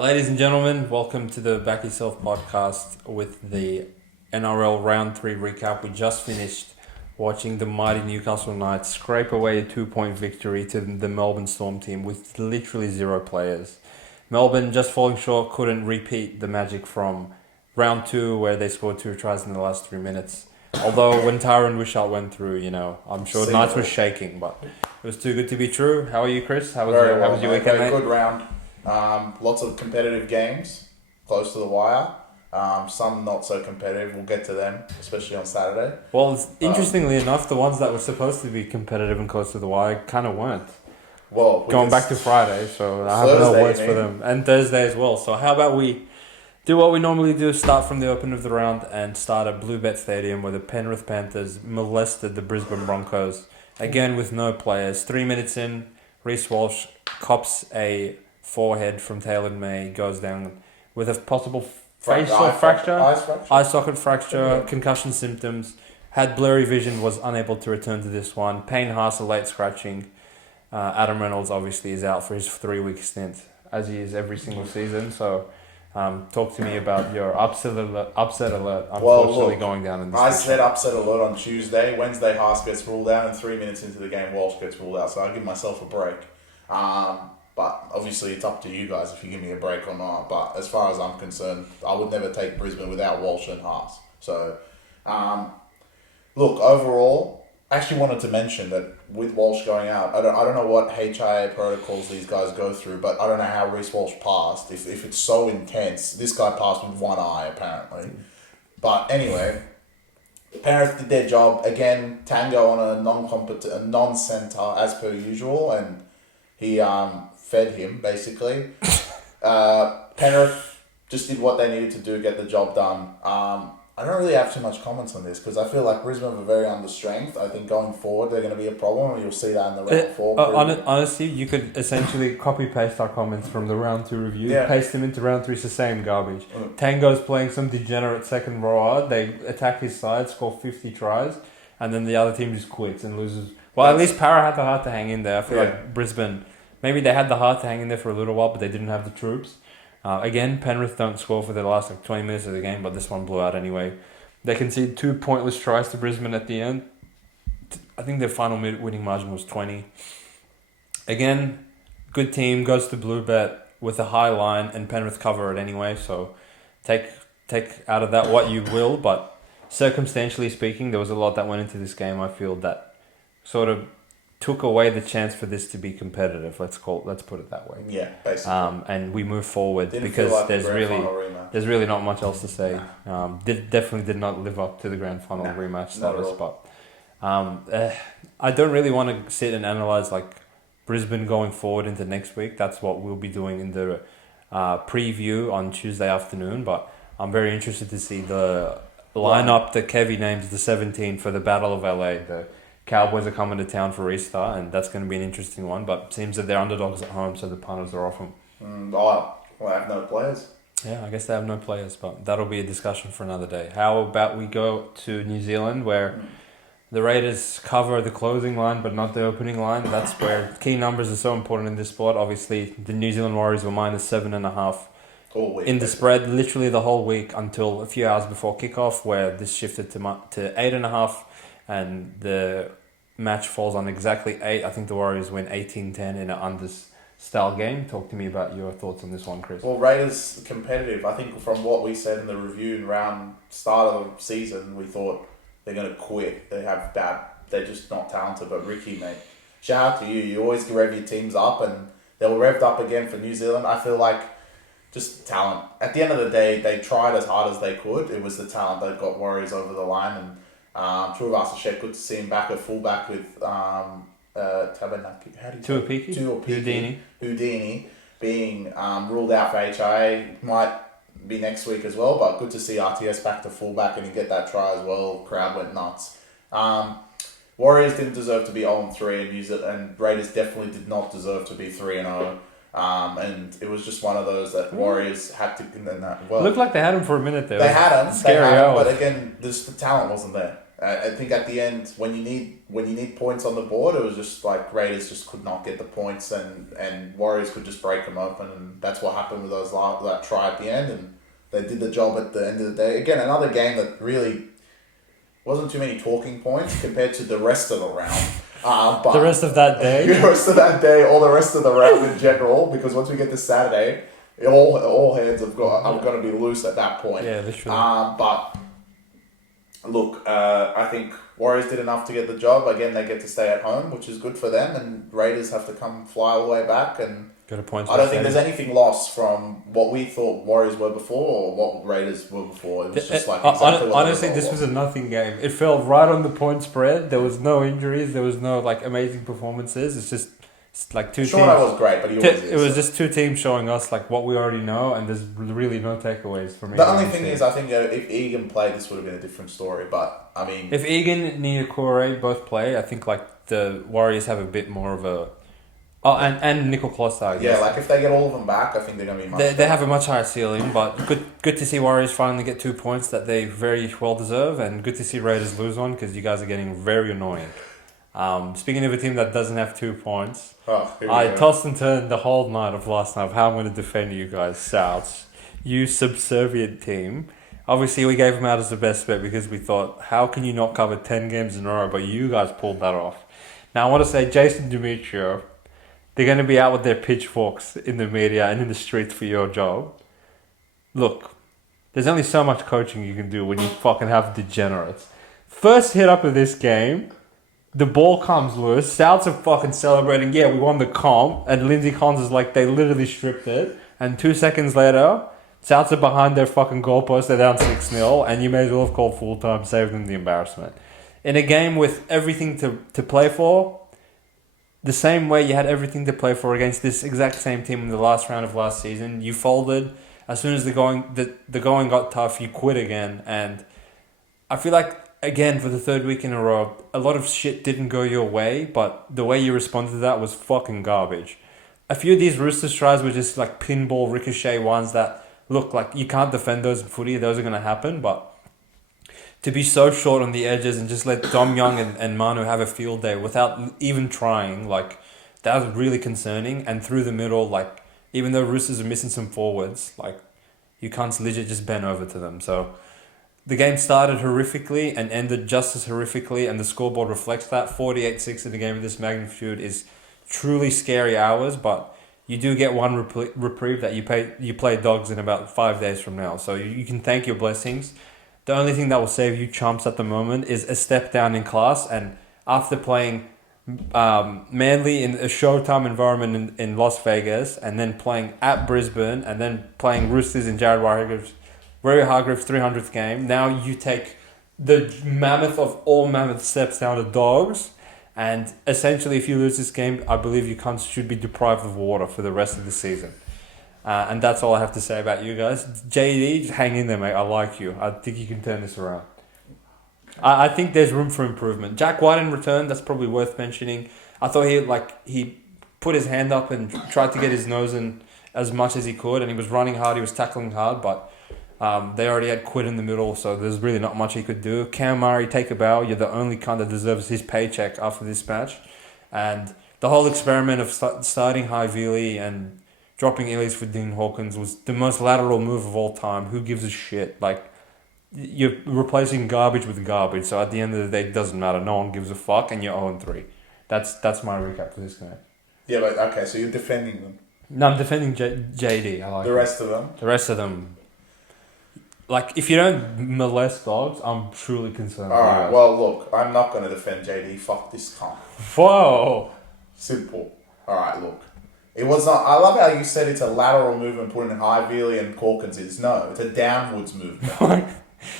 Ladies and gentlemen, welcome to the BackYourself podcast with the NRL Round 3 recap. We just finished watching the mighty Newcastle Knights scrape away a 2-point victory to the Melbourne Storm team with literally zero players. Melbourne just falling short, couldn't repeat the magic from Round 2 where they scored 2 tries in the last 3 minutes. Although when Tyrone Wishart went through, I'm sure Knights was shaking, but it was too good to be true. How are you, Chris? How was your weekend, mate? Good round. Lots of competitive games, close to the wire. Some not so competitive. We'll get to them, especially on Saturday. Well, interestingly enough, the ones that were supposed to be competitive and close to the wire kind of weren't. Well, going back to Friday, so I have no words for them. And Thursday as well. So how about we do what we normally do, start from the open of the round and start at Bluebet Stadium where the Penrith Panthers molested the Brisbane Broncos. Again with no players. 3 minutes in, Reece Walsh cops a forehead from Taylor May, goes down with a possible facial fracture, eye socket fracture, concussion symptoms, had blurry vision, was unable to return to this one. Payne Haas, a late scratching. Adam Reynolds obviously is out for his 3-week stint, as he is every single season. So talk to me about your upset alert unfortunately going down in this I said upset alert on Tuesday. Wednesday, Haas gets ruled out, and 3 minutes into the game, Walsh gets ruled out. So I give myself a break. But obviously it's up to you guys if you give me a break or not. But as far as I'm concerned, I would never take Brisbane without Walsh and Haas. So, look, overall, I actually wanted to mention that with Walsh going out, I don't know what HIA protocols these guys go through, but I don't know how Reece Walsh passed. If it's so intense, this guy passed with one eye apparently. But anyway, Penrith did their job again. Tango on a non-centre as per usual, and he fed him basically. Penrith just did what they needed to do, get the job done. I don't really have too much comments on this because I feel like Brisbane are very under strength. I think going forward they're going to be a problem, and you'll see that in the round 4. Honestly, you could essentially copy paste our comments from the round 2 review, paste them into round 3. It's the same garbage. Tango's playing some degenerate second rower. They attack his side, score 50 tries, and then the other team just quits and loses. Well, at least Para had the heart to hang in there. I feel like Brisbane, maybe they had the heart to hang in there for a little while, but they didn't have the troops. Again, Penrith don't score for the last 20 minutes of the game, but this one blew out anyway. They conceded 2 pointless tries to Brisbane at the end. I think their final winning margin was 20. Again, good team, goes to Bluebet with a high line, and Penrith cover it anyway, so take out of that what you will, but circumstantially speaking, there was a lot that went into this game, I feel, that sort of took away the chance for this to be competitive. Let's put it that way. Yeah, basically. And we move forward because there's really not much else to say. Definitely did not live up to the grand final rematch status. But I don't really want to sit and analyze like Brisbane going forward into next week. That's what we'll be doing in the preview on Tuesday afternoon. But I'm very interested to see the lineup that Kevy names the 17 for the Battle of LA. The Cowboys are coming to town for Easter, and that's going to be an interesting one. But it seems that they're underdogs at home, so the punters are off them. They have no players. Yeah, I guess they have no players, but that'll be a discussion for another day. How about we go to New Zealand, where the Raiders cover the closing line, but not the opening line. That's where key numbers are so important in this sport. Obviously, the New Zealand Warriors were minus 7.5 all week, in the spread, literally the whole week until a few hours before kickoff, where this shifted to 8.5, and the match falls on exactly 8. I think the Warriors win 18-10 in an unders style game. Talk to me about your thoughts on this one, Chris. Well, Raiders competitive. I think from what we said in the review in round start of the season, we thought they're going to quit. They're just not talented. But Ricky, mate, shout out to you. You always rev your teams up, and they were revved up again for New Zealand. I feel like just talent. At the end of the day, they tried as hard as they could. It was the talent that got Warriors over the line, and Tuivasa-Sheck, good to see him back at fullback with Tabanaki. How do you say Houdini being ruled out for HIA. Might be next week as well, but good to see RTS back to fullback and he get that try as well. Crowd went nuts. Warriors didn't deserve to be 0-3 and Raiders definitely did not deserve to be 3-0. And it was just one of those that Warriors had to. Looked like they had him for a minute there. They had him, scary but again, the talent wasn't there. I think at the end, when you need points on the board, it was just like Raiders just could not get the points, and Warriors could just break them open, and that's what happened with that try at the end, and they did the job at the end of the day. Again, another game that really wasn't too many talking points compared to the rest of the round. But the rest of that day? The rest of that day, or the rest of the round in general, because once we get to Saturday, all hands are going to be loose at that point. Yeah, literally. But look, I think Warriors did enough to get the job. Again, they get to stay at home, which is good for them, and Raiders have to come fly all the way back. And got a point. I don't think there's anything lost from what we thought Warriors were before or what Raiders were before. It was just like exactly what honestly, this was a nothing game. It fell right on the point spread. There was no injuries. There was no like amazing performances. It's like two teams. Was great, but it was just two teams showing us like what we already know, and there's really no takeaways from it. The only thing is, I think if Egan played, this would have been a different story. But I mean, if Egan and Niokore both play, I think like the Warriors have a bit more of a. Oh, and Nickel Kloster, I guess. Yeah, like if they get all of them back, I think they're going to be much They have a much higher ceiling, but good to see Warriors finally get 2 points that they very well deserve, and good to see Raiders lose one because you guys are getting very annoying. Speaking of a team that doesn't have 2 points, I tossed and turned the whole night of last night of how I'm going to defend you guys, Souths. You subservient team. Obviously, we gave them out as the best bet because we thought, how can you not cover 10 games in a row? But you guys pulled that off. Now, I want to say, Jason Demetriou, they're going to be out with their pitchforks in the media and in the streets for your job. Look, there's only so much coaching you can do when you fucking have degenerates. First hit up of this game, the ball comes loose. Souths are fucking celebrating. Yeah, we won the comp. And Lindsay Collins is like, they literally stripped it. And 2 seconds later, Souths are behind their fucking goalpost. They're down 6-0. And you may as well have called full time, saved them the embarrassment. In a game with everything to play for, the same way you had everything to play for against this exact same team in the last round of last season, you folded. As soon as the going got tough, you quit again. And I feel like, again, for the third week in a row, a lot of shit didn't go your way, but the way you responded to that was fucking garbage. A few of these Roosters tries were just like pinball ricochet ones that look like you can't defend those in footy. Those are going to happen, but to be so short on the edges and just let Dom Young and Manu have a field day without even trying, like, that was really concerning. And through the middle, like, even though Roosters are missing some forwards, like, you can't legit just bend over to them. So the game started horrifically and ended just as horrifically, and the scoreboard reflects that. 48-6 in a game of this magnitude is truly scary hours, but you do get one reprieve that you play Dogs in about 5 days from now. So you can thank your blessings. The only thing that will save you chumps at the moment is a step down in class, and after playing Manly in a Showtime environment in Las Vegas, and then playing at Brisbane, and then playing Roosters in Jared Hargreaves' 300th game, now you take the mammoth of all mammoth steps down to Dogs, and essentially if you lose this game, I believe you should be deprived of water for the rest of the season. And that's all I have to say about you guys. JD, just hang in there, mate. I like you. I think you can turn this around. I think there's room for improvement. Jack White in return, that's probably worth mentioning. I thought he put his hand up and tried to get his nose in as much as he could, and he was running hard, he was tackling hard, but they already had quit in the middle, so there's really not much he could do. Cam Murray, take a bow. You're the only kind that deserves his paycheck after this match. And the whole experiment of starting High Veely and dropping Ellis for Dean Hawkins was the most lateral move of all time. Who gives a shit? Like, you're replacing garbage with garbage. So at the end of the day, it doesn't matter. No one gives a fuck, and you're 0-3. That's my recap for this game. Yeah, but okay, so you're defending them. No, I'm defending JD. I like the rest of them. The rest of them. Like, if you don't molest Dogs, I'm truly concerned. All right. Well, look, I'm not going to defend JD. Fuck this cunt. Whoa. Simple. All right. Look. It was not. I love how you said it's a lateral movement, putting High Veely and Hawkins is. No, it's a downwards movement.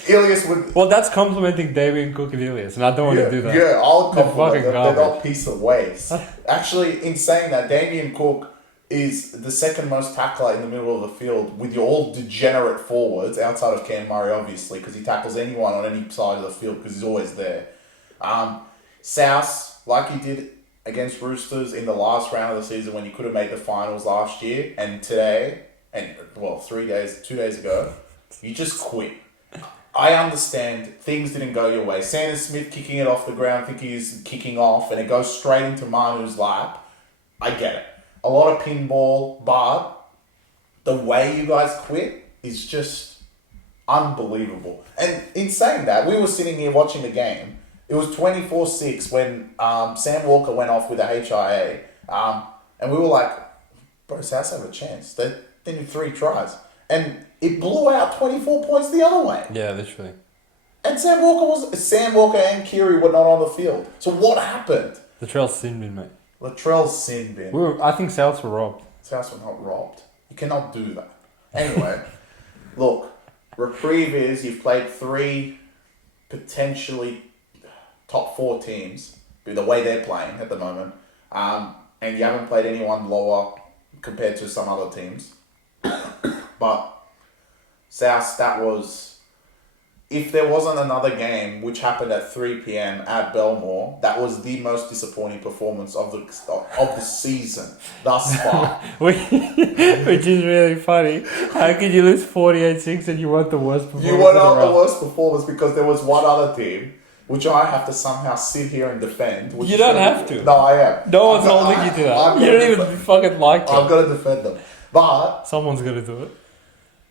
Ilias would. Well, that's complimenting Damien Cook and Ilias, and I don't want to do that. Yeah, I'll compliment them. They're not garbage. Piece of waste. Actually, in saying that, Damien Cook is the second most tackler in the middle of the field with your all degenerate forwards, outside of Cam Murray, obviously, because he tackles anyone on any side of the field because he's always there. South, like he did against Roosters in the last round of the season when you could have made the finals last year, and today, and well, 2 days ago, you just quit. I understand things didn't go your way. Sanders Smith kicking it off the ground, thinking he's kicking off, and it goes straight into Manu's lap. I get it. A lot of pinball, but the way you guys quit is just unbelievable. And in saying that, we were sitting here watching the game. It was 24-6 when Sam Walker went off with a HIA. And we were like, bro, South have a chance. They need 3 tries. And it blew out 24 points the other way. Yeah, literally. And Sam Walker and Kiri were not on the field. So what happened? Latrell's sin bin, mate. Latrell's sin bin. I think Souths were robbed. Souths were not robbed. You cannot do that. Anyway, look, reprieve is you've played 3 potentially top 4 teams, the way they're playing at the moment, and you haven't played anyone lower compared to some other teams. But South, that was, if there wasn't another game which happened at 3 p.m. at Belmore, that was the most disappointing performance of the season thus far. Which is really funny. How could you lose 48-6 and you want the worst performance? You were not the worst performance because there was one other team which I have to somehow sit here and defend. You don't have to. No, I am. No one's holding you to that. You don't even fucking like it. I've got to defend them. But someone's got to do it.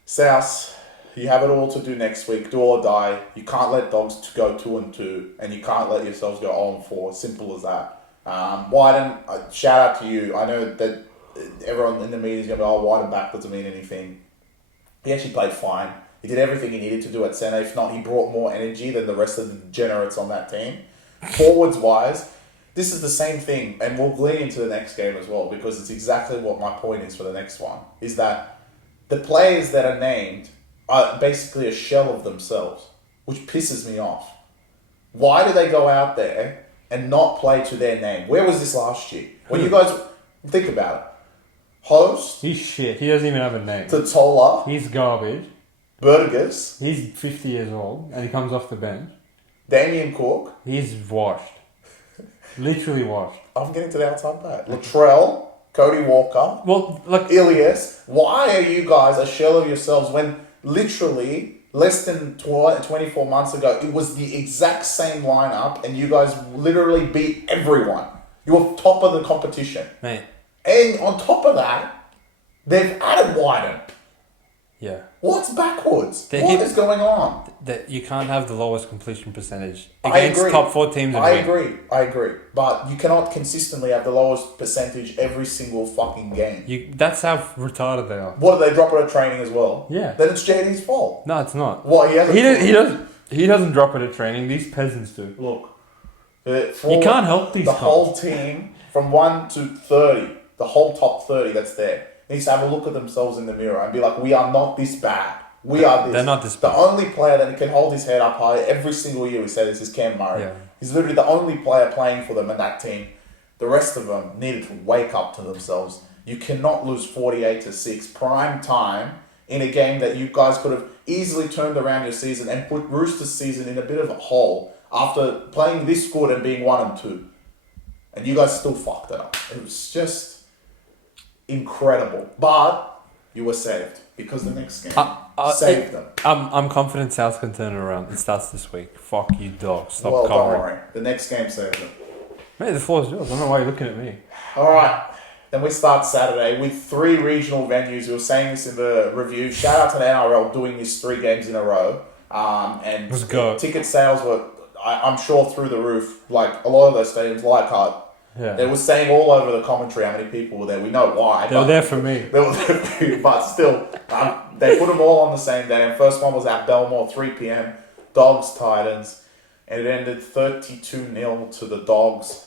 South, you have it all to do next week. Do or die. You can't let Dogs go 2-2, and you can't let yourselves go 0-4. Simple as that. Wyden, shout out to you. I know that everyone in the media is going to be, Wyden back doesn't mean anything. He actually played fine. He did everything he needed to do at centre. If not, he brought more energy than the rest of the degenerates on that team. Forwards-wise, this is the same thing, and we'll lead into the next game as well, because it's exactly what my point is for the next one, is that the players that are named are basically a shell of themselves, which pisses me off. Why do they go out there and not play to their name? Where was this last year? When you guys think about it. Host. He's shit. He doesn't even have a name. Totola. He's garbage. Burgess. He's 50 years old and he comes off the bench. Damien Cook. He's washed. Literally washed. I'm getting to the outside back. Latrell. Cody Walker. Well, look. Ilias. Why are you guys a shell of yourselves when literally less than 24 months ago it was the exact same lineup and you guys literally beat everyone? You were top of the competition. Mate. And on top of that, they've added Wyden. Yeah. What's backwards? What is going on? That you can't have the lowest completion percentage against top 4 teams. I agree. But you cannot consistently have the lowest percentage every single fucking game. That's how retarded they are. What, do they drop it at training as well? Yeah. Then it's JD's fault. No, it's not. What, he doesn't drop it at training. These peasants do. Look. You can't help these whole team from 1 to 30, the whole top 30 that's there, needs to have a look at themselves in the mirror and be like, we are not this bad. We are this. They're not this bad. The only player that can hold his head up high every single year, we say this, is Cam Murray. Yeah. He's literally the only player playing for them in that team. The rest of them needed to wake up to themselves. You cannot lose 48-6 prime time in a game that you guys could have easily turned around your season and put Roosters' season in a bit of a hole after playing this good and being 1-2. And you guys still fucked it up. It was just incredible. But you were saved because the next game saved them. I'm confident South can turn it around. It starts this week. Fuck you, dog. Stop covering. Don't worry. The next game saved them. Mate, the floor's yours. I don't know why you're looking at me. All right. Then we start Saturday with 3 regional venues. We were saying this in the review. Shout out to the NRL doing these 3 games in a row. And let's go. Ticket sales were, I'm sure, through the roof. Like a lot of those stadiums, Leichhardt. Yeah. They were saying all over the commentary how many people were there. We know why. They were there for me. They were there for you, but still, they put them all on the same day. And first one was at Belmore, 3 p.m. Dogs, Titans. And it ended 32-0 to the Dogs.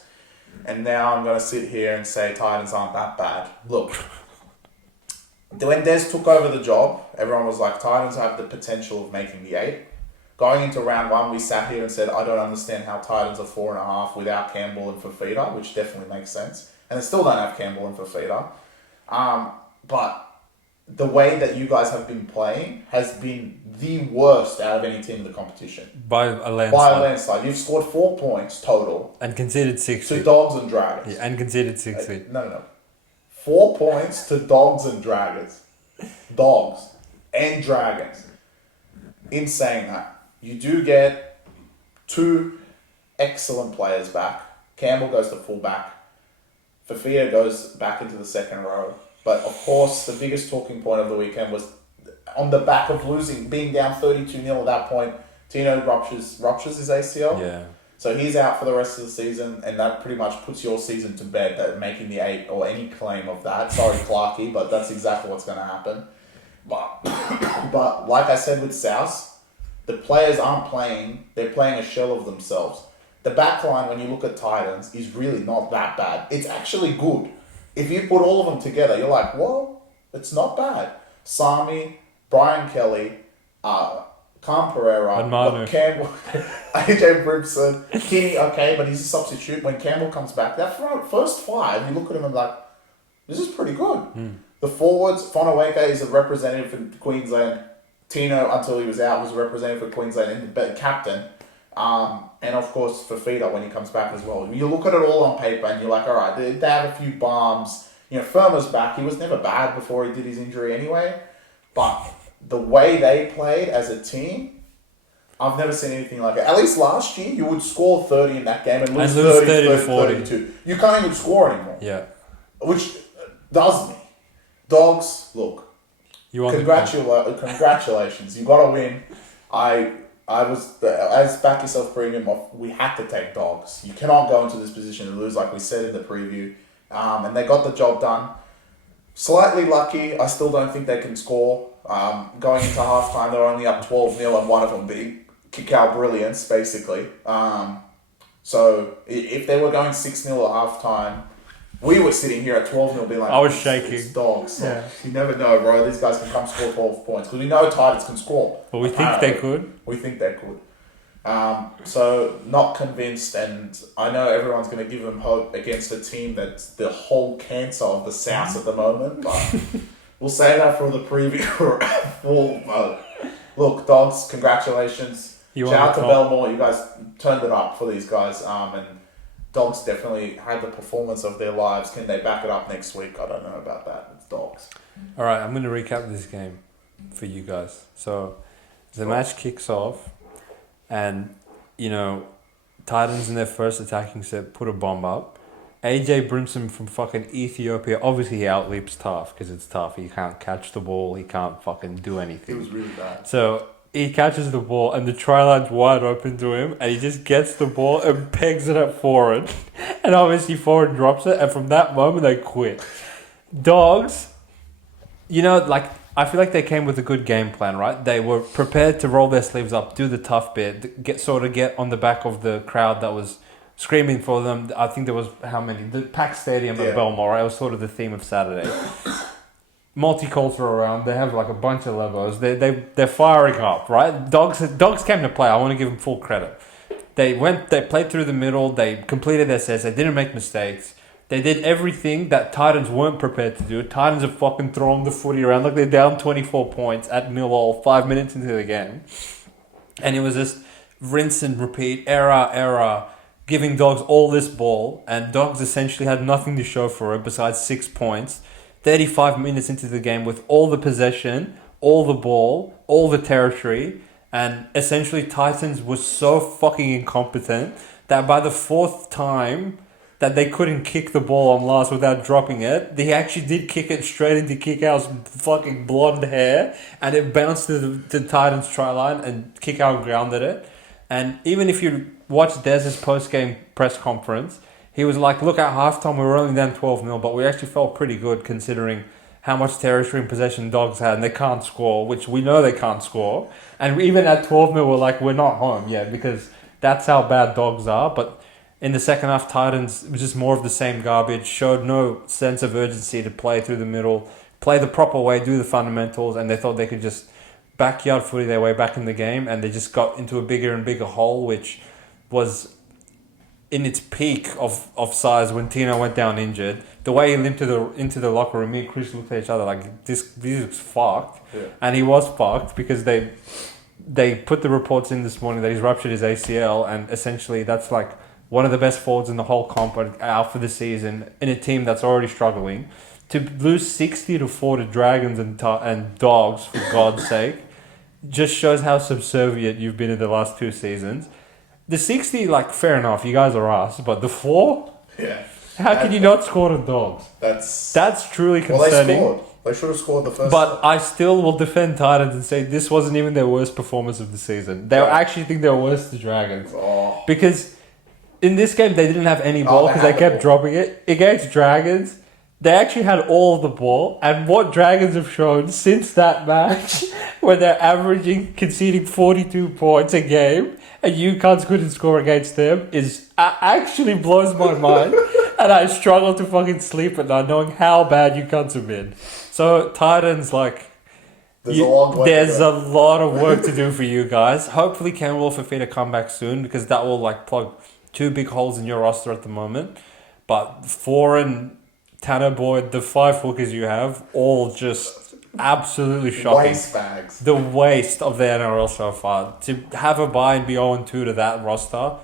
And now I'm going to sit here and say Titans aren't that bad. Look, when Des took over the job, everyone was like, Titans have the potential of making the 8. Going into round 1, we sat here and said, I don't understand how Titans are 4.5 without Campbell and Fafita, which definitely makes sense. And they still don't have Campbell and Fafita. But the way that you guys have been playing has been the worst out of any team in the competition. By a landslide. You've scored 4 points total. And conceded 6. To Dogs and Dragons. Yeah, and conceded 6. No. 4 points to Dogs and Dragons. Dogs and Dragons. In saying that, you do get 2 excellent players back. Campbell goes to fullback. Fafita goes back into the second row. But of course, the biggest talking point of the weekend was on the back of being down 32-0 at that point. Tino ruptures his ACL. Yeah. So he's out for the rest of the season, and that pretty much puts your season to bed, that making the 8 or any claim of that. Sorry, Clarkey, but that's exactly what's going to happen. But like I said with South, the players aren't playing. They're playing a shell of themselves. The back line, when you look at Titans, is really not that bad. It's actually good. If you put all of them together, you're like, well, it's not bad. Sami, Brian Kelly, Cam Pereira, Campbell, AJ Brimson, Kenny, okay, but he's a substitute. When Campbell comes back, that first 5, you look at him and like, this is pretty good. The forwards, Fonaweka is a representative for Queensland. Tino, until he was out, was a representative for Queensland and the captain. And of course, Fafita when he comes back as well. You look at it all on paper and you're like, all right, they have a few bombs. Firmer's back. He was never bad before he did his injury anyway. But the way they played as a team, I've never seen anything like it. At least last year, you would score 30 in that game and lose 30 to 40. 32. You can't even score anymore. Yeah. Which does me. Dogs, look. Congratulations. You got to win. I was, as Back Yourself Premium, we had to take Dogs. You cannot go into this position and lose, like we said in the preview. And they got the job done. Slightly lucky. I still don't think they can score. Going into halftime, they're only up 12-0, and one of them being kick-out brilliance, basically. So if they were going 6-0 at halftime, we were sitting here at 12-0 being like, I was shaking. It's Dogs. Yeah. Like, you never know, bro. These guys can come score 12 points. Because we know Titans can score. But we think they could. We think they could. So not convinced, and I know everyone's going to give them hope against a team that's the whole cancer of the South at the moment, but we'll say that for the preview. Look, Dogs, congratulations. Shout out to Belmore. You guys turned it up for these guys, and Dogs definitely had the performance of their lives. Can they back it up next week? I don't know about that. It's Dogs. All right, I'm going to recap this game for you guys. So the match kicks off. And, Titans in their first attacking set put a bomb up. AJ Brimson from fucking Ethiopia, obviously he outleaps Tough because it's Tough. He can't catch the ball. He can't fucking do anything. It was really bad. So he catches the ball and the try line's wide open to him and he just gets the ball and pegs it at forward. And obviously forward drops it and from that moment they quit. Dogs, I feel like they came with a good game plan, right? They were prepared to roll their sleeves up, do the tough bit, get on the back of the crowd that was screaming for them. I think there was how many? The packed stadium at Belmore, right? It was sort of the theme of Saturday. Multicultural around. They have like a bunch of levels. They're firing up, right? Dogs came to play. I want to give them full credit. They played through the middle. They completed their sets. They didn't make mistakes. They did everything that Titans weren't prepared to do. Titans have fucking thrown the footy around like they're down 24 points at Millwall 5 minutes into the game. And it was just rinse and repeat, error, giving Dogs all this ball. And Dogs essentially had nothing to show for it besides 6 points. 35 minutes into the game with all the possession, all the ball, all the territory. And essentially Titans was so fucking incompetent that by the 4th time that they couldn't kick the ball on last without dropping it. They actually did kick it straight into Kickout's fucking blonde hair, and it bounced to the Titans' try line, and Kickout grounded it. And even if you watch Dez's post-game press conference, he was like, look, at halftime we were only down 12-0, but we actually felt pretty good considering how much territory and possession Dogs had, and they can't score, which we know they can't score. And even at 12-0, we're like, we're not home yet, because that's how bad Dogs are. But in the second half, Titans was just more of the same garbage, showed no sense of urgency to play through the middle, play the proper way, do the fundamentals, and they thought they could just backyard footy their way back in the game, and they just got into a bigger and bigger hole, which was in its peak of size when Tino went down injured. The way he limped into the locker room, me and Chris looked at each other like, this is fucked. Yeah. And he was fucked because they put the reports in this morning that he's ruptured his ACL, and essentially that's like one of the best forwards in the whole comp out for the season in a team that's already struggling. To lose 60-4 to Dragons and Dogs, for God's sake, just shows how subservient you've been in the last 2 seasons. The 60, like, fair enough, you guys are us, but the 4? Yeah. How can you not score the Dogs? That's truly concerning. Well, they scored. They should have scored the first. But I still will defend Titans and say this wasn't even their worst performance of the season. They actually think they're worse than Dragons. Oh. Because in this game, they didn't have any ball because they kept dropping it. Against Dragons, they actually had all of the ball. And what Dragons have shown since that match, where they're conceding 42 points a game, and you cunts couldn't score against them, actually blows my mind. And I struggle to fucking sleep at night knowing how bad you cunts have been. So, Titans, like... There's a lot of work to do for you guys. Hopefully, Cam Wolf and Fafita come back soon because that will, like, plug 2 big holes in your roster at the moment. But Foreign, Tanner Boyd, the 5 hookers you have, all just absolutely shocking. Waste bags. The waste of the NRL so far. To have a bye and be 0-2 to that roster...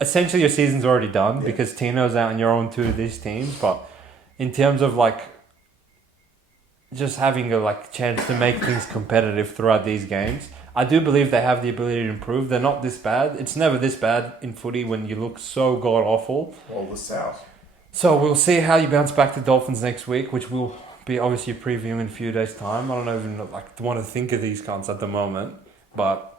Essentially, your season's already done because Tino's out and you're 0-2 to these teams. But in terms of like just having a chance to make things competitive throughout these games, I do believe they have the ability to improve. They're not this bad. It's never this bad in footy when you look so god awful. Well, the South. So we'll see how you bounce back to Dolphins next week, which we'll be obviously previewing in a few days' time. I don't even want to think of these cunts at the moment, but.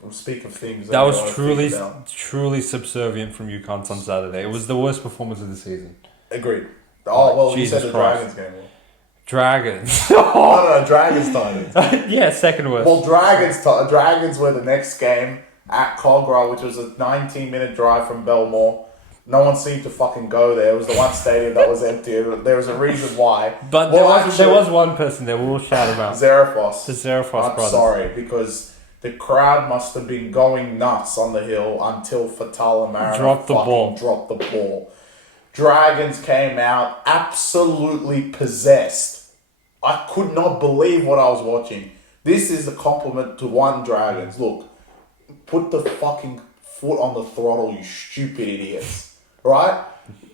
We'll speak of things that was truly subservient from you cunts on Saturday. It was the worst performance of the season. Agreed. Oh, well, you said the Dragons game. Dragons. No, Dragons Titans. Yeah, second worst. Well, Dragons were the next game at Cogra, which was a 19-minute drive from Belmore. No one seemed to fucking go there. It was the one stadium that was empty. There was a reason why. But there was one person there. We'll shout him out. Zerafos. The Zerafos brothers. I'm sorry, because... The crowd must have been going nuts on the hill until Fatala Mariner dropped the ball. Dragons came out absolutely possessed. I could not believe what I was watching. This is a compliment to one Dragons. Look, put the fucking foot on the throttle, you stupid idiots. Right?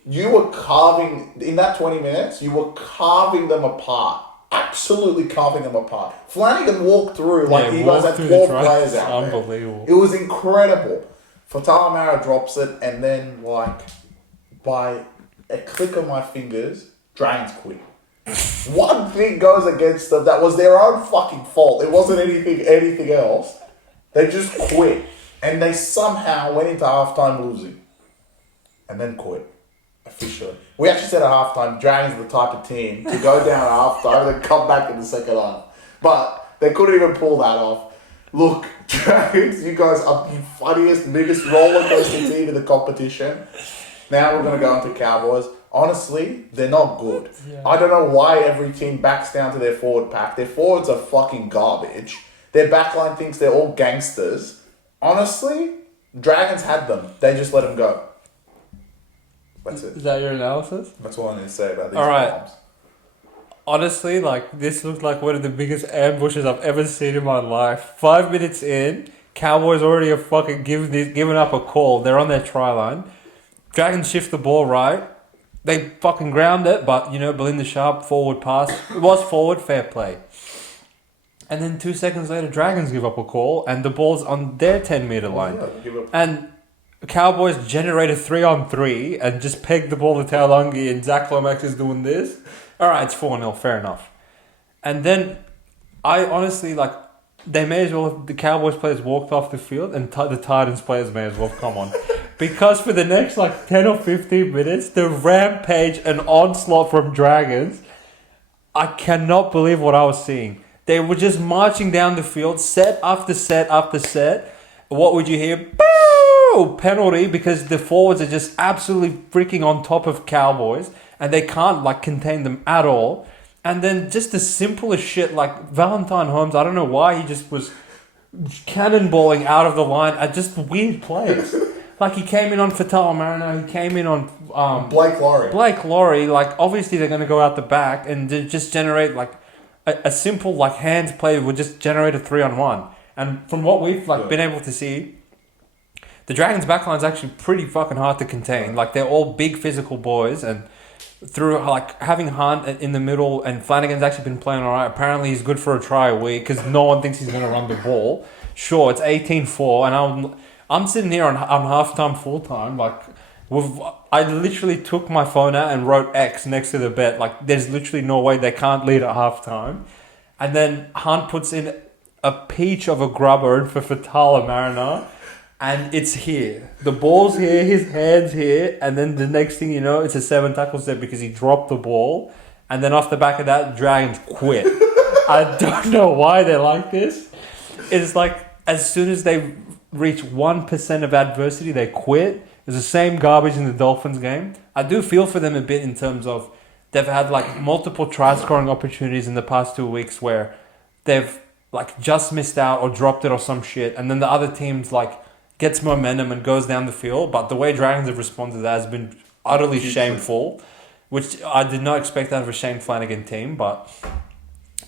You were carving, in that 20 minutes, you were carving them apart. Absolutely carving them apart. Flanagan walked through like he guys had 12 players out there. Unbelievable. It was incredible. Fatala drops it, and then by a click of my fingers, Dragons quit. One thing goes against them that was their own fucking fault. It wasn't anything else. They just quit, and they somehow went into halftime losing, and then quit. Officially. We actually said at halftime, Dragons are the type of team to go down at halftime and then come back in the second half. But they couldn't even pull that off. Look, Dragons, you guys are the funniest, biggest roller coaster team in the competition. Now we're going to go into Cowboys. Honestly, they're not good. Yeah. I don't know why every team backs down to their forward pack. Their forwards are fucking garbage. Their backline thinks they're all gangsters. Honestly, Dragons had them. They just let them go. That's it. Is that your analysis? That's all I need to say about these bombs. Honestly, this looks like one of the biggest ambushes I've ever seen in my life. 5 minutes in, Cowboys already have fucking given up a call. They're on their try line. Dragons shift the ball right. They fucking ground it, but, Belinda Sharp, forward pass. It was forward, fair play. And then 2 seconds later, Dragons give up a call, and the ball's on their 10-metre line. And... Cowboys generate a 3-on-3 and just peg the ball to Taulagi and Zach Lomax is doing this. Alright, it's 4-0, fair enough. And then, I honestly, they may as well have, the Cowboys players walked off the field and the Titans players may as well come on. Because for the next 10 or 15 minutes, the rampage and onslaught from Dragons, I cannot believe what I was seeing. They were just marching down the field, set after set after set. What would you hear? Penalty, because the forwards are just absolutely freaking on top of Cowboys and they can't contain them at all. And then just the simplest shit like Valentine Holmes, I don't know why he just was cannonballing out of the line at just weird plays. He came in on Fatala Mariner, he came in on Blake Laurie. Obviously they're going to go out the back and just generate a simple hands play would just generate a 3-on-1. And from what we've been able to see, the Dragons' backline is actually pretty fucking hard to contain. They're all big physical boys, and through like having Hunt in the middle and Flanagan's actually been playing alright. Apparently he's good for a try a week because no one thinks he's going to run the ball. Sure, it's 18-4 and I'm sitting here on half-time, full-time. Like, I literally took my phone out and wrote X next to the bet. Like, there's literally no way they can't lead at half-time. And then Hunt puts in a peach of a grubber for Fatala Mariner. And it's here. The ball's here, his hand's here. And then the next thing you know, it's a 7 tackle set because he dropped the ball. And then off the back of that, Dragons quit. I don't know why they're like this. It's like, as soon as they reach 1% of adversity, they quit. It's the same garbage in the Dolphins game. I do feel for them a bit in terms of they've had like multiple try scoring opportunities in the past 2 weeks where they've like just missed out or dropped it or some shit. And then the other team's like gets momentum and goes down the field. But the way Dragons have responded to that has been utterly shameful, which I did not expect out of a Shane Flanagan team. But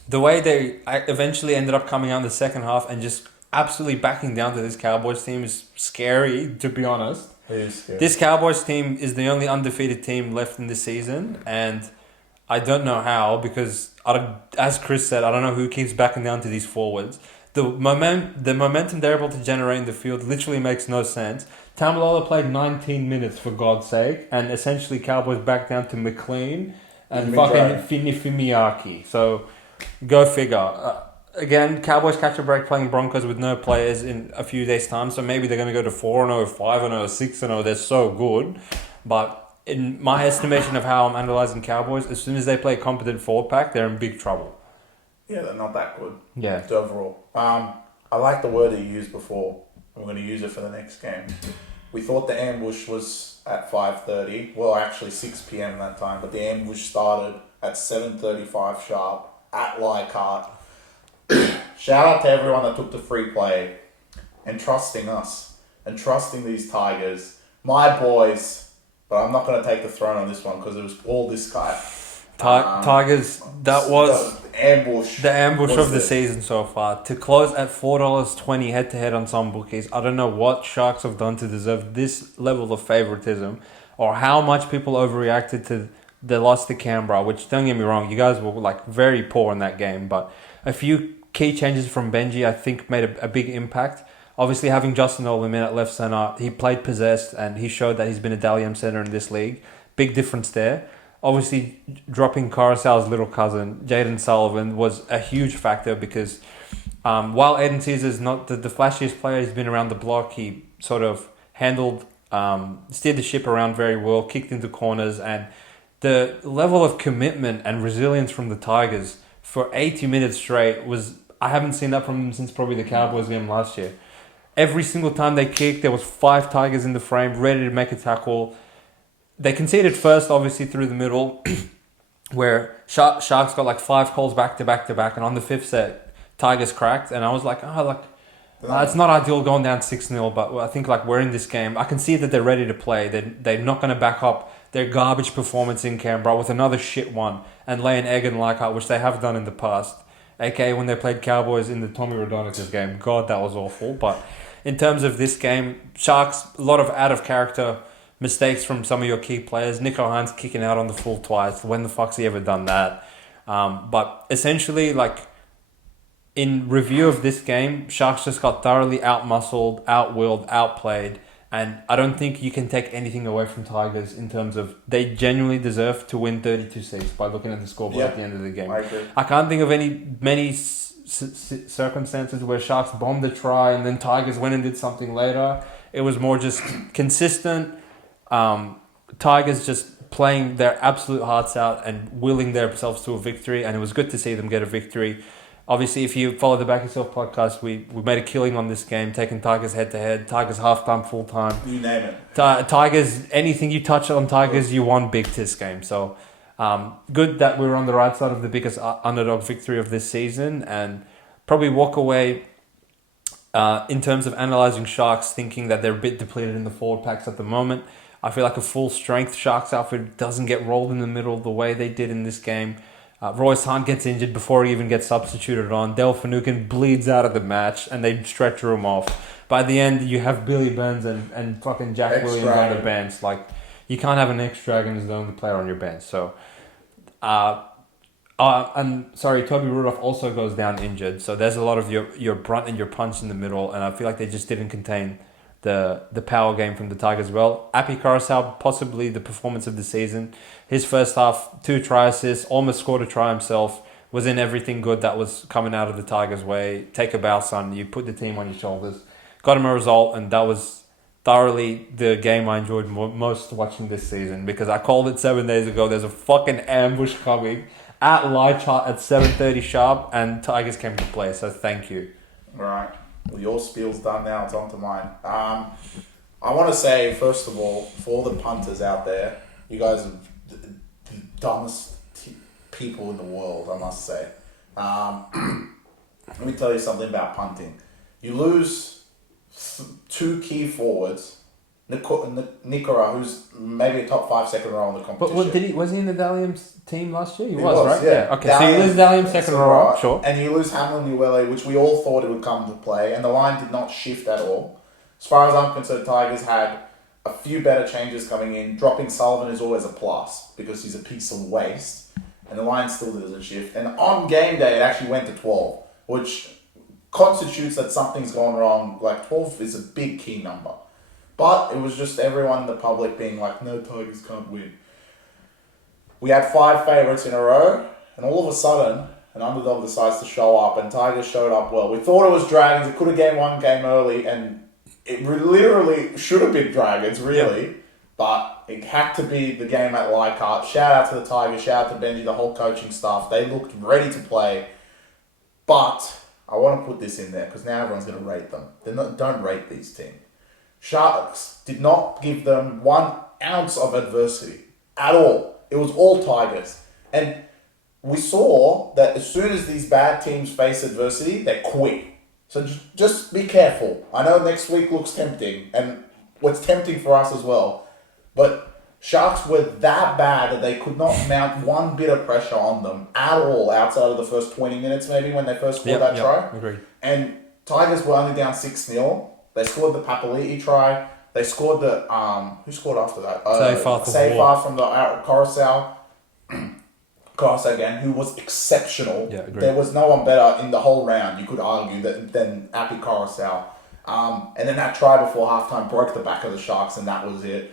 the way they eventually ended up coming out in the second half and just absolutely backing down to this Cowboys team is scary, to be honest. It is scary. This Cowboys team is the only undefeated team left in this season, and I don't know how, because as Chris said, I don't know who keeps backing down to these forwards. The momentum they're able to generate in the field literally makes no sense. Tamalolo played 19 minutes, for God's sake, and essentially Cowboys back down to McLean and fucking Fimiaki. So, go figure. Again, Cowboys catch a break playing Broncos with no players in a few days' time, so maybe they're going to go to 4-0, 5-0, 6-0. They're so good. But in my estimation of how I'm analysing Cowboys, as soon as they play a competent forward pack, they're in big trouble. Yeah, they're not that good. Yeah. Overall. I like the word that you used before. I'm going to use it for the next game. We thought the ambush was at 5:30. Well, actually 6 p.m. that time, but the ambush started at 7:35 sharp at Leichhardt. Shout out to everyone that took the free play and trusting us and trusting these Tigers. My boys, but I'm not going to take the throne on this one because it was all this guy. Tigers, that was the ambush of the season so far. To close at $4.20 head-to-head on some bookies, I don't know what Sharks have done to deserve this level of favoritism or how much people overreacted to the loss to Canberra, which, don't get me wrong, you guys were like very poor in that game, but a few key changes from Benji, I think, made a big impact. Obviously, having Justin Olam in at left centre, he played possessed and he showed that he's been a Dally M centre in this league. Big difference there. Obviously, dropping Carousel's little cousin, Jaden Sullivan, was a huge factor because while Aiden Caesar's not the flashiest player, he's been around the block, he sort of handled, steered the ship around very well, kicked into corners, and the level of commitment and resilience from the Tigers for 80 minutes straight I haven't seen that from them since probably the Cowboys game last year. Every single time they kicked, there was 5 Tigers in the frame, ready to make a tackle. They conceded first, obviously, through the middle, where Sharks got like 5 calls back to back to back, and on the 5th set, Tigers cracked, and I was like, it's not ideal going down 6-0, but I think like we're in this game. I can see that they're ready to play. They're not going to back up their garbage performance in Canberra with another shit one and lay an egg in Leichhardt, which they have done in the past. AKA when they played Cowboys in the Tommy Rodonic's game. God, that was awful. But in terms of this game, Sharks, a lot of out of character mistakes from some of your key players. Nico Hines kicking out on the full twice. When the fuck's he ever done that? But essentially, like, in review of this game, Sharks just got thoroughly out-muscled, out-willed, outplayed. And I don't think you can take anything away from Tigers in terms of they genuinely deserve to win 32-6 by looking at the scoreboard at the end of the game. I agree. I can't think of many circumstances where Sharks bombed a try and then Tigers went and did something later. It was more just consistent. Tigers just playing their absolute hearts out and willing themselves to a victory, and it was good to see them get a victory. Obviously, if you follow the Back Yourself podcast, we made a killing on this game, taking Tigers head-to-head, Tigers half-time, full-time. You name it. Tigers, anything you touch on Tigers, you won big this game. So, good that we were on the right side of the biggest underdog victory of this season, and probably walk away in terms of analysing Sharks, thinking that they're a bit depleted in the forward packs at the moment. I feel like a full-strength Sharks outfit doesn't get rolled in the middle the way they did in this game. Royce Hunt gets injured before he even gets substituted on. Del Finucane bleeds out of the match and they stretcher him off. By the end, you have Billy Burns and fucking Jack Williams on the bench. Like, you can't have an ex-Dragon as the only player on your bench. So, and sorry, Toby Rudolph also goes down injured. So there's a lot of your brunt and your punch in the middle, and I feel like they just didn't contain the power game from the Tigers well. Api Coruscant, possibly the performance of the season. His first half, 2 try assists, almost scored a try himself. Was in everything good that was coming out of the Tigers' way. Take a bow, son. You put the team on your shoulders. Got him a result, and that was thoroughly the game I enjoyed most watching this season, because I called it 7 days ago. There's a fucking ambush coming at Leichhardt at 7:30 sharp, and Tigers came to play, so thank you. Right. Well, your spiel's done now. It's on to mine. I want to say, first of all, for all the punters out there, you guys are the dumbest people in the world, I must say. Let me tell you something about punting. You lose 2 key forwards. Nikora, who's maybe a top 5 second row in the competition. But was he in the Dalium's team last year? He was, right? Yeah. Okay, so you lose Dalium second row, sure. And you lose Hamlin Uele, which we all thought it would come to play, and the line did not shift at all. As far as I'm concerned, Tigers had a few better changes coming in. Dropping Sullivan is always a plus, because he's a piece of waste, and the line still doesn't shift. And on game day, it actually went to 12, which constitutes that something's gone wrong. Like, 12 is a big key number. But it was just everyone in the public being like, no, Tigers can't win. We had 5 favourites in a row, and all of a sudden, an underdog decides to show up, and Tigers showed up well. We thought it was Dragons. It could have game 1 game early, and it literally should have been Dragons, really. Yep. But it had to be the game at Leichhardt. Shout out to the Tigers, shout out to Benji, the whole coaching staff. They looked ready to play. But I want to put this in there, because now everyone's going to rate them. Don't rate these teams. Sharks did not give them 1 ounce of adversity at all. It was all Tigers. And we saw that as soon as these bad teams face adversity, they quit. So just be careful. I know next week looks tempting, and what's tempting for us as well. But Sharks were that bad that they could not mount 1 bit of pressure on them at all outside of the first 20 minutes maybe when they first scored that try. Agreed. And Tigers were only down 6-0. They scored the Papali'i try. They scored the... who scored after that? Seyfarth from the Coruscant. Coruscant again, who was exceptional. Yeah, agreed. There was no one better in the whole round, you could argue, than Api Coruscant. And then that try before halftime broke the back of the Sharks, and that was it.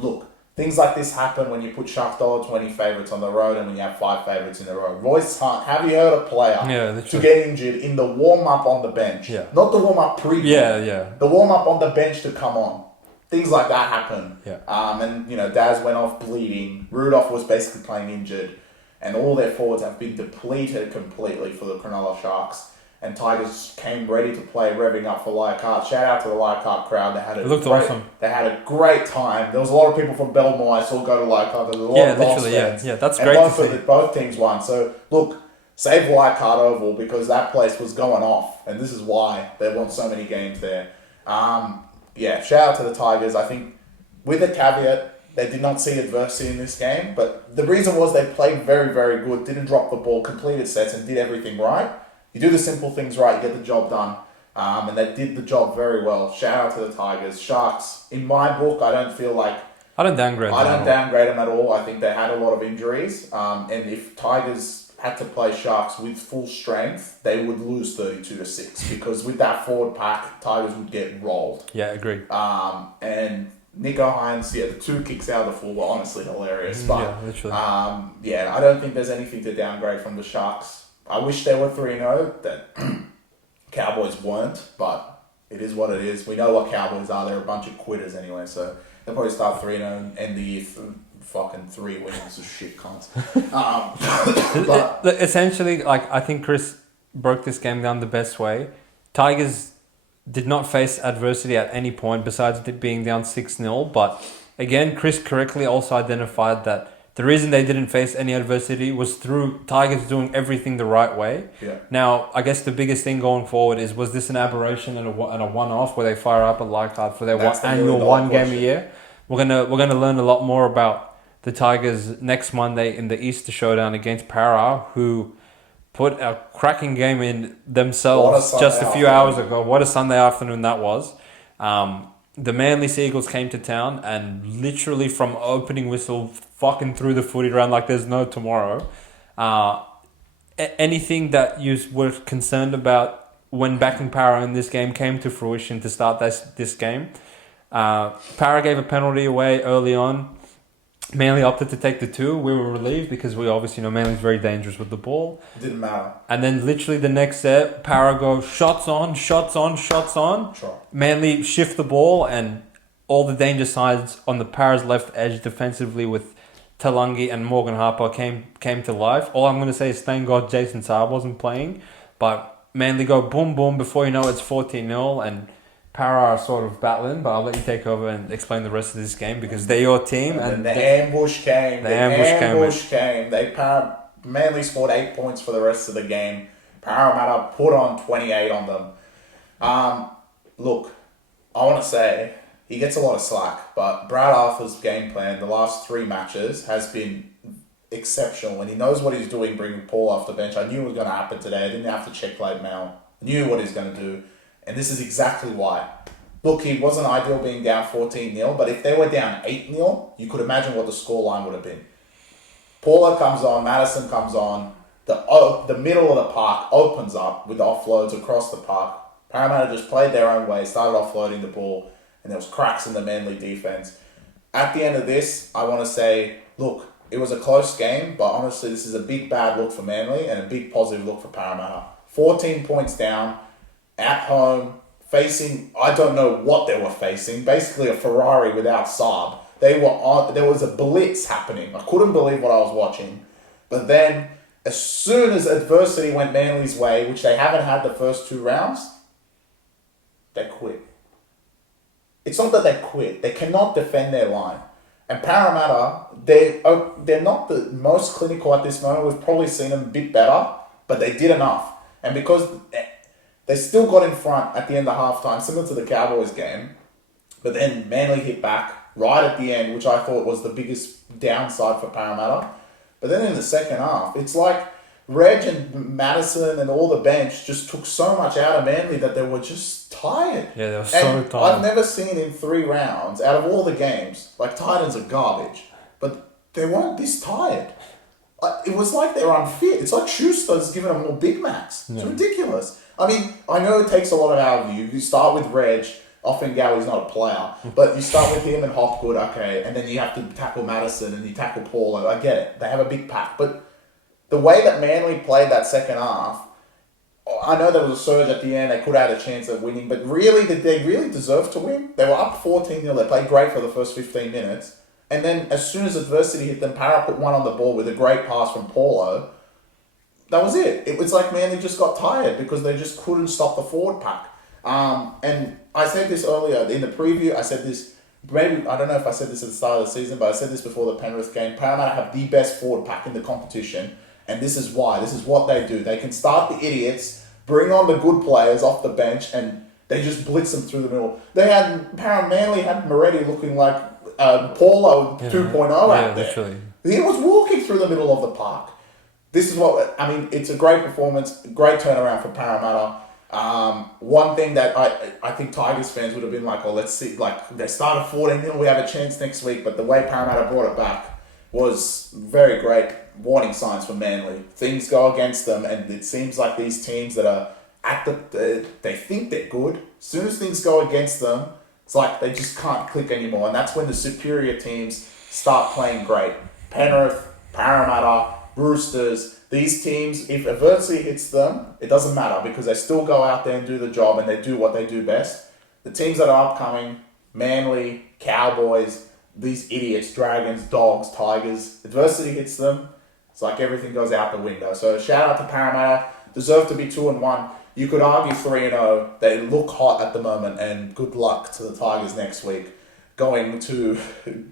Look, things like this happen when you put Sharks $1.20 favourites on the road and when you have 5 favourites in a row. Royce Hunt, have you heard a player to get injured in the warm-up on the bench? Yeah. Not the warm-up pre-game. Yeah. The warm-up on the bench to come on. Things like that happen. Yeah. And, Daz went off bleeding. Rudolph was basically playing injured. And all their forwards have been depleted completely for the Cronulla Sharks. And Tigers came ready to play, revving up for Leichhardt. Shout out to the Leichhardt crowd. It looked awesome. They had a great time. There was a lot of people from Belmore I saw go to Leichhardt. There was a lot of Dolphins fans. Yeah, that's great to see. Both teams won. So, look, save Leichhardt Oval, because that place was going off. And this is why they won so many games there. Shout out to the Tigers. I think, with a caveat, they did not see adversity in this game. But the reason was they played very, very good, didn't drop the ball, completed sets, and did everything right. You do the simple things right, you get the job done. And they did the job very well. Shout out to the Tigers. Sharks, in my book, I don't feel like... I don't downgrade them at all. I think they had a lot of injuries. And if Tigers had to play Sharks with full strength, they would lose 32-6. Because with that forward pack, Tigers would get rolled. Yeah, agreed. And Nico Hines, the 2 kicks out of the full were honestly hilarious. But, literally. I don't think there's anything to downgrade from the Sharks. I wish they were 3-0, that Cowboys weren't, but it is what it is. We know what Cowboys are. They're a bunch of quitters anyway, so they'll probably start 3-0 and end the year fucking 3 wins of shit cunts. Essentially, I think Chris broke this game down the best way. Tigers did not face adversity at any point besides it being down 6-0, but again, Chris correctly also identified that the reason they didn't face any adversity was through Tigers doing everything the right way. Yeah. Now, I guess the biggest thing going forward is, was this an aberration and a one-off where they fire up at Leichhardt for their annual 1 game a year? We're gonna learn a lot more about the Tigers next Monday in the Easter Showdown against Para, who put a cracking game in themselves just a few hours ago. What a Sunday afternoon that was. the Manly Seagulls came to town and literally from opening whistle fucking threw the footy around like there's no tomorrow. Anything that you were concerned about when backing Para in this game came to fruition to start this game. Para gave a penalty away early on. Manly opted to take the 2. We were relieved because we obviously know Manly's very dangerous with the ball. It didn't matter. And then literally the next set, Para go shots on. Sure. Manly shift the ball and all the danger sides on the Para's left edge defensively with Talangi and Morgan Harper came to life. All I'm going to say is thank God Jason Saab wasn't playing. But Manly go boom, boom. Before you know it, it's 14-0 and Para are sort of battling, but I'll let you take over and explain the rest of this game because they're your team. And the ambush came. Manly scored 8 points for the rest of the game. Parramatta put on 28 on them. Look, I want to say he gets a lot of slack, but Brad Arthur's game plan the last 3 matches has been exceptional, and he knows what he's doing bringing Paul off the bench. I knew it was going to happen today. I didn't have to check late mail. I knew what he's going to do. And this is exactly why. Look, he wasn't ideal being down 14-0, but if they were down 8-0, you could imagine what the scoreline would have been. Paula comes on, Madison comes on, the middle of the park opens up with offloads across the park. Parramatta just played their own way, started offloading the ball, and there was cracks in the Manly defense. At the end of this, I want to say, look, it was a close game, but honestly, this is a big bad look for Manly and a big positive look for Parramatta. 14 points down, at home, facing, I don't know what they were facing, basically a Ferrari without Saab. There was a blitz happening. I couldn't believe what I was watching. But then, as soon as adversity went Manly's way, which they haven't had the first 2 rounds, they quit. It's not that they quit. They cannot defend their line. And Parramatta, they're not the most clinical at this moment. We've probably seen them a bit better, but they did enough. And because they still got in front at the end of halftime, similar to the Cowboys game, but then Manly hit back right at the end, which I thought was the biggest downside for Parramatta. But then in the second half, it's like Reg and Madison and all the bench just took so much out of Manly that they were just tired. Yeah, they were so tired. I've never seen in 3 rounds, out of all the games, like Titans are garbage, but they weren't this tired. It was like they were unfit. It's like Schuster's giving them more Big Macs. It's ridiculous. I mean, I know it takes a lot out of you. You start with Reg. Often Gowie's not a player, but you start with him and Hopgood, okay, and then you have to tackle Madison and you tackle Paul. I get it. They have a big pack. But the way that Manly played that second half, I know there was a surge at the end. They could have had a chance of winning, but really, did they really deserve to win? They were up 14-0. They played great for the first 15 minutes. And then as soon as adversity hit them, Para put one on the ball with a great pass from Paulo. That was it. It was like Manly just got tired because they just couldn't stop the forward pack. And I said this earlier in the preview. I said this, maybe, I don't know if I said this at the start of the season, but I said this before the Penrith game. Parramatta have the best forward pack in the competition. And this is why. This is what they do. They can start the idiots, bring on the good players off the bench, and they just blitz them through the middle. Manly had Moretti looking like Paulo 2.0 out there. Literally. He was walking through the middle of the park. This is what, I mean, it's a great performance, great turnaround for Parramatta. One thing that I think Tigers fans would have been like, oh, let's see, like, they started 14-0, we have a chance next week, but the way Parramatta brought it back was very great warning signs for Manly. Things go against them, and it seems like these teams that are they think they're good. As soon as things go against them, it's like they just can't click anymore, and that's when the superior teams start playing great. Penrith, Parramatta, Roosters, these teams, if adversity hits them, it doesn't matter because they still go out there and do the job and they do what they do best. The teams that are upcoming, Manly, Cowboys, these idiots, Dragons, Dogs, Tigers, adversity hits them, it's like everything goes out the window. So shout out to Parramatta, deserve to be 2-1. You could argue 3-0. They look hot at the moment, and good luck to the Tigers next week. Going to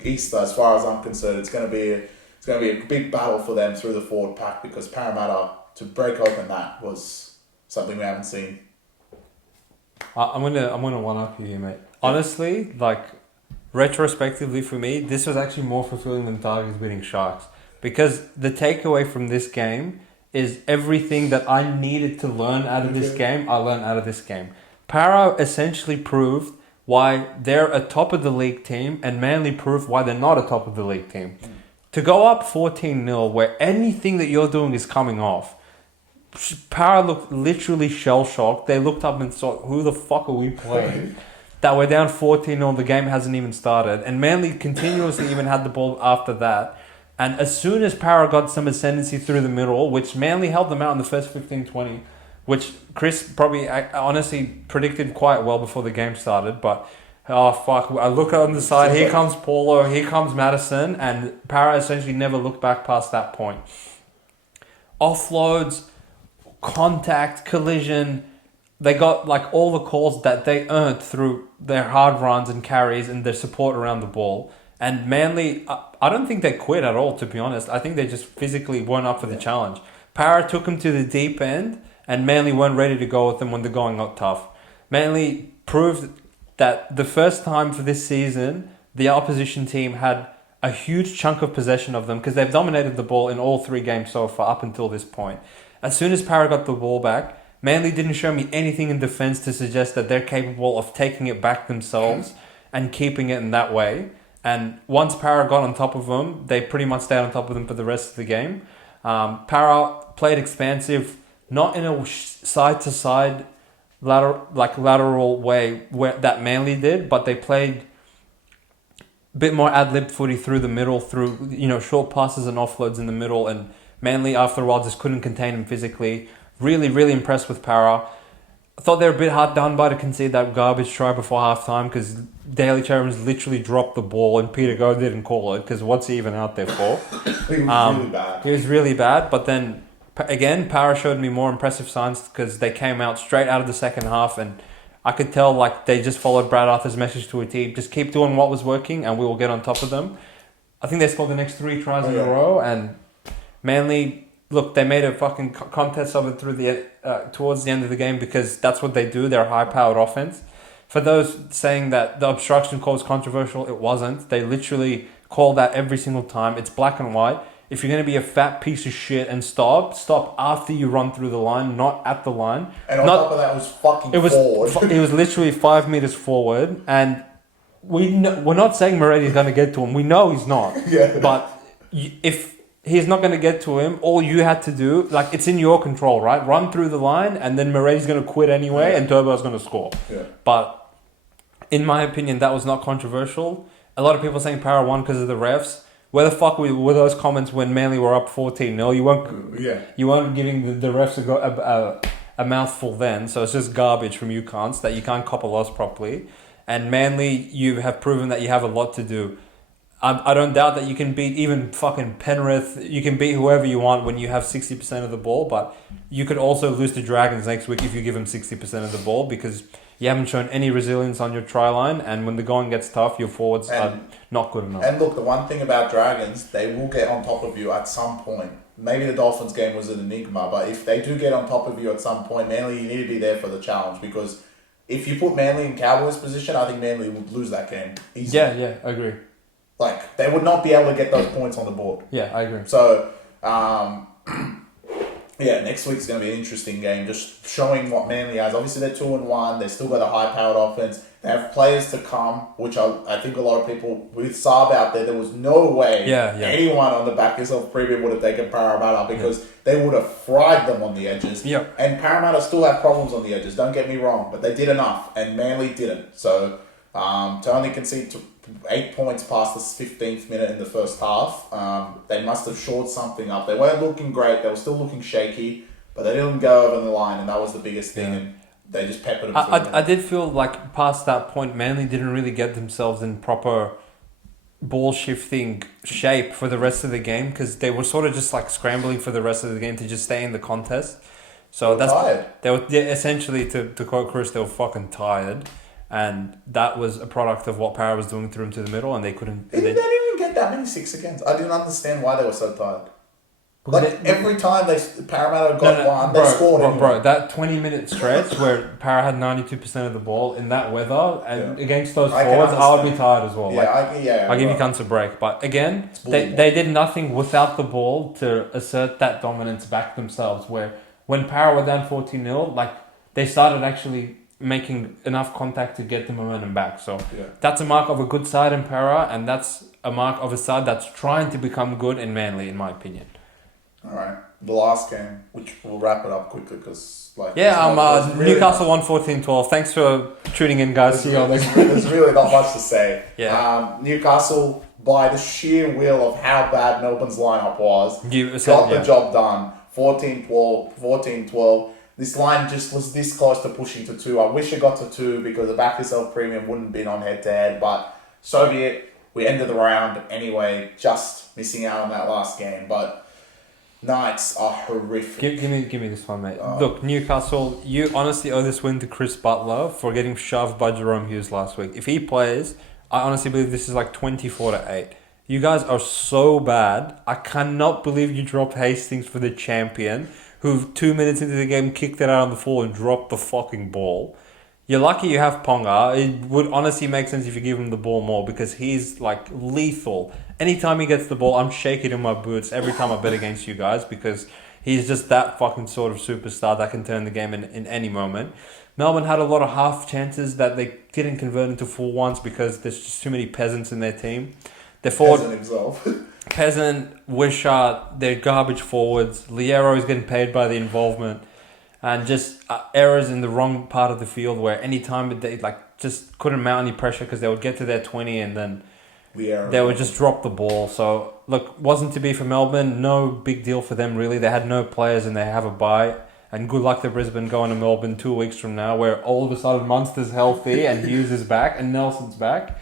Easter, as far as I'm concerned, it's going to be a big battle for them through the forward pack because Parramatta, to break open that, was something we haven't seen. I'm gonna one up you here, mate. Honestly, like, retrospectively for me, this was actually more fulfilling than Tigers beating Sharks because the takeaway from this game is everything that I needed to learn out of this game, I learned out of this game. Para essentially proved why they're a top of the league team and Manly proved why they're not a top of the league team. To go up 14-0 where anything that you're doing is coming off, Para looked literally shell-shocked. They looked up and thought, who the fuck are we playing? That we're down 14-0, the game hasn't even started. And Manly continuously even had the ball after that. And as soon as Para got some ascendancy through the middle, which Manly held them out in the first 15-20, which Chris probably honestly predicted quite well before the game started, but oh fuck, I look on the side, here comes Paulo, here comes Madison, and Para essentially never looked back past that point. Offloads, contact, collision, they got like all the calls that they earned through their hard runs and carries and their support around the ball. And Manly, I don't think they quit at all, to be honest. I think they just physically weren't up for the challenge. Para took them to the deep end, and Manly weren't ready to go with them when the going got tough. Manly proved that the first time for this season, the opposition team had a huge chunk of possession of them because they've dominated the ball in all 3 games so far up until this point. As soon as Para got the ball back, Manly didn't show me anything in defence to suggest that they're capable of taking it back themselves and keeping it in that way. And once Para got on top of them, they pretty much stayed on top of them for the rest of the game. Para played expansive, not in a side-to-side lateral way that Manly did, but they played a bit more ad-lib footy through the middle, through short passes and offloads in the middle, and Manly after a while just couldn't contain him physically. Really, really impressed with Para. I thought they were a bit hard done by to concede that garbage try before half-time because Daly Cherry's literally dropped the ball and Peter Go didn't call it because what's he even out there for? He was really bad. He was really bad, but then again, Para showed me more impressive signs because they came out straight out of the second half and I could tell like they just followed Brad Arthur's message to a T. Just keep doing what was working and we will get on top of them. I think they scored the next 3 tries in a row and Manly, look, they made a fucking contest of it through the towards the end of the game because that's what they do. They're a high-powered offense. For those saying that the obstruction call was controversial, it wasn't. They literally call that every single time. It's black and white. If you're going to be a fat piece of shit and stop after you run through the line, not at the line. And on top of that, it was forward. It was literally 5 meters forward. And we're not saying Moretti's going to get to him. We know he's not. Yeah. But if he's not going to get to him, all you had to do, like, it's in your control, right? Run through the line, and then Moretti's going to quit anyway, and Turbo's going to score. Yeah. But in my opinion, that was not controversial. A lot of people saying Para won because of the refs. Where the fuck were those comments when Manly were up 14-0? You weren't giving the refs a mouthful then, so it's just garbage from you cunts that you can't cop a loss properly. And Manly, you have proven that you have a lot to do. I don't doubt that you can beat even fucking Penrith. You can beat whoever you want when you have 60% of the ball, but you could also lose to Dragons next week if you give them 60% of the ball because you haven't shown any resilience on your try line, and when the going gets tough, your forwards are not good enough. And look, the one thing about Dragons, they will get on top of you at some point. Maybe the Dolphins game was an enigma, but if they do get on top of you at some point, Manly, you need to be there for the challenge because if you put Manly in Cowboys' position, I think Manly would lose that game easily. Yeah, I agree. Like, they would not be able to get those points on the board. Yeah, I agree. So, next week's going to be an interesting game, just showing what Manly has. Obviously, they're 2-1. They've still got a high-powered offense. They have players to come, which I think a lot of people, with Saab out there was no way anyone on the BackYourself preview would have taken Parramatta because they would have fried them on the edges. Yep. And Parramatta still have problems on the edges, don't get me wrong, but they did enough, and Manly didn't. So, to only concede 8 points past the 15th minute in the first half, they must have shored something up. They weren't looking great. They were still looking shaky, but they didn't go over the line, and that was the biggest thing. And they just peppered them. I did feel like past that point, Manly didn't really get themselves in proper ball shifting shape for the rest of the game because they were sort of just like scrambling for the rest of the game to just stay in the contest. So tired. They were essentially, to quote Chris, they were fucking tired. And that was a product of what Para was doing through them to the middle, and they couldn't. They didn't even get that many 6 agains. I didn't understand why they were so tired. Like every time Parramatta got one, they scored. Bro, that 20-minute stretch where Para had 92% of the ball in that weather and against those forwards, I would be tired as well. I'll give you cunts a break. But again, they did nothing without the ball to assert that dominance back themselves. Where when Para were down 14-0, like they started actually making enough contact to get the momentum back. So that's a mark of a good side in Para, and that's a mark of a side that's trying to become good in Manly, in my opinion. All right, the last game, which we'll wrap it up quickly because Newcastle won 14-12. Thanks for tuning in, guys. See you all next week. There's really not much to say. Newcastle, by the sheer will of how bad Melbourne's lineup was, got the job done. 14-12. This line just was this close to pushing to 2. I wish it got to 2 because the BackYourself premium wouldn't have been on head-to-head, but so be it. We ended the round anyway, just missing out on that last game. But Knights are horrific. Give me this one, mate. Look, Newcastle, you honestly owe this win to Chris Butler for getting shoved by Jerome Hughes last week. If he plays, I honestly believe this is like 24-8. You guys are so bad. I cannot believe you dropped Hastings for the champion, who 2 minutes into the game kicked it out on the floor and dropped the fucking ball. You're lucky you have Ponga. It would honestly make sense if you give him the ball more because he's like lethal. Anytime he gets the ball, I'm shaking in my boots every time I bet against you guys because he's just that fucking sort of superstar that can turn the game in any moment. Melbourne had a lot of half chances that they didn't convert into full ones because there's just too many peasants in their team. Peasant himself. Peasant, Wishart, they're garbage forwards. Liero is getting paid by the involvement. And just errors in the wrong part of the field where any time they just couldn't mount any pressure because they would get to their 20 and then they would just drop the ball. So, look, wasn't to be for Melbourne. No big deal for them, really. They had no players and they have a bye. And good luck to Brisbane going to Melbourne 2 weeks from now where all of a sudden Munster's healthy and Hughes is back and Nelson's back.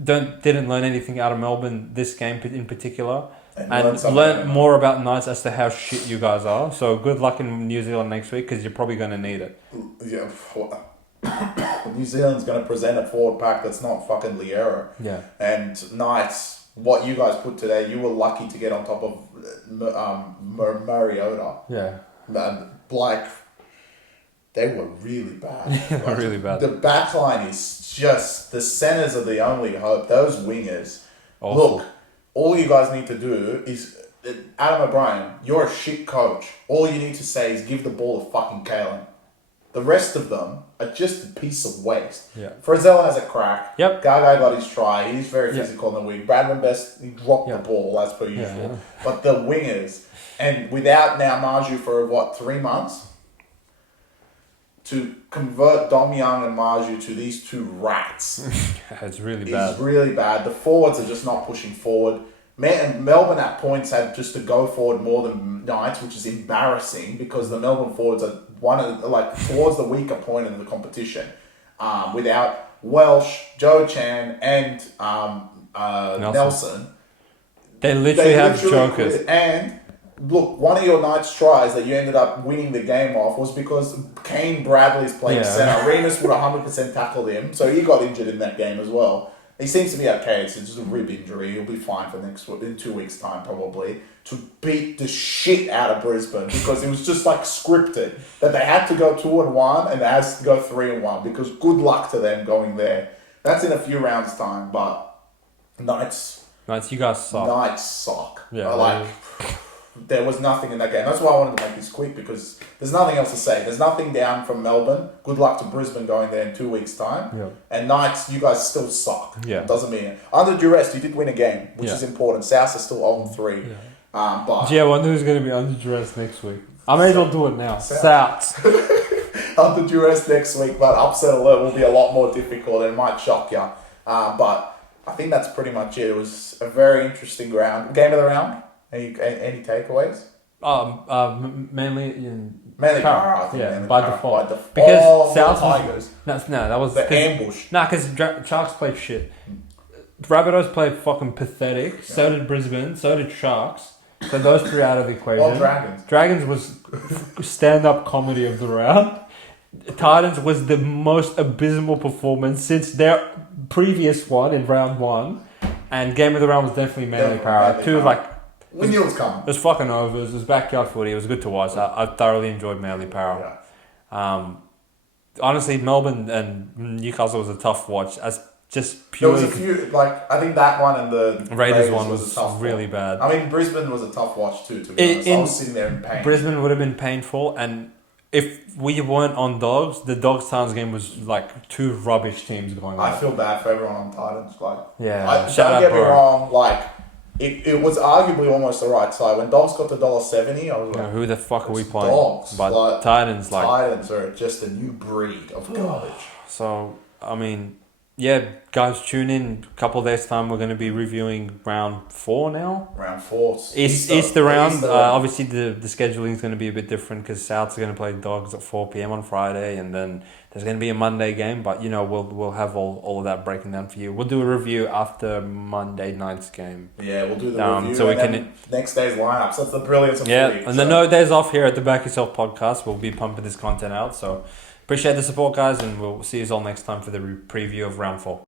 Didn't learn anything out of Melbourne this game in particular. And learn more about Knights as to how shit you guys are. So good luck in New Zealand next week because you're probably going to need it. Yeah, New Zealand's going to present a forward pack that's not fucking Liero. Yeah. And Knights, what you guys put today, you were lucky to get on top of Mariota. Yeah. They were really bad. They were really bad. The back line is just... The centers are the only hope. Those wingers... Awful. Look, all you guys need to do is... Adam O'Brien, you're a shit coach. All you need to say is give the ball to fucking Kalen. The rest of them are just a piece of waste. Yeah. Frizzell has a crack. Yep. Gagai got his try. He's very physical in the wing. Bradman Best, he dropped the ball as per usual. Yeah. But the wingers... And without now Marju for, 3 months... To convert Dom Young and Marju to these two rats it's really bad. It's really bad. The forwards are just not pushing forward. Melbourne at points had just to go forward more than Knights, which is embarrassing because the Melbourne forwards are towards the weaker point in the competition. Without Welsh, Joe Chan, and Nelson. They literally have jokers. And look, one of your Knights' tries that you ended up winning the game off was because Kane Bradley's playing centre. Remus would 100% tackled him, so he got injured in that game as well. He seems to be okay. It's just a rib injury. He'll be fine in 2 weeks' time, probably, to beat the shit out of Brisbane because it was just scripted that they had to go 2-1 and they had to go 3-1 because good luck to them going there. That's in a few rounds' time, but Knights, you guys suck. Knights suck. Yeah, there was nothing in that game. That's why I wanted to make this quick because there's nothing else to say. There's nothing down from Melbourne. Good luck to Brisbane going there in 2 weeks' time. Yeah. And Knights, you guys still suck. Yeah. Doesn't mean it. Under duress, you did win a game, which is important. South is still 0-3. Yeah. I wonder who's going to be under duress next week. I may as well do it now. South. Under duress next week, but upset alert will be a lot more difficult and it might shock you. But I think that's pretty much it. It was a very interesting game of the round. Any takeaways? Mainly Para, I think. Yeah, by default. Because South Tigers. That was the ambush. Because Sharks played shit. Rabbitohs played fucking pathetic. Yeah. So did Brisbane. So did Sharks. So those three out of the equation. Well, Dragons. Dragons was stand-up comedy of the round. Titans was the most abysmal performance since their previous one in round 1. And game of the round was definitely Manly Para. We knew it was coming. It was fucking over. It was backyard footy. It was good to watch. I thoroughly enjoyed Manly Para. Yeah. Honestly, Melbourne and Newcastle was a tough watch. As just purely. There was a few, I think that one and the Raiders one was really bad. I mean, Brisbane was a tough watch too, to be honest. I was sitting there in pain. Brisbane would have been painful, and if we weren't on Dogs, the Dogs Titans game was like two rubbish teams going on. I feel bad for everyone on Titans. Like, Yeah, don't get me wrong. Like, it was arguably almost the right side. When Dogs got to $1.70, I was like, who the fuck are we playing? Dogs. But like, Titans are just a new breed of garbage. So, I mean, yeah, guys, tune in. A couple of days' time, we're going to be reviewing round 4 now. Round 4. Easter round. Obviously, the scheduling is going to be a bit different because Souths are going to play Dogs at 4 p.m. on Friday, and then there's going to be a Monday game. But, you know, we'll have all of that breaking down for you. We'll do a review after Monday night's game. Yeah, we'll do the review. So and then next day's lineups. That's the brilliance of footy. And then no days off here at the Back Yourself podcast. We'll be pumping this content out. So appreciate the support, guys, and we'll see you all next time for the preview of round 4.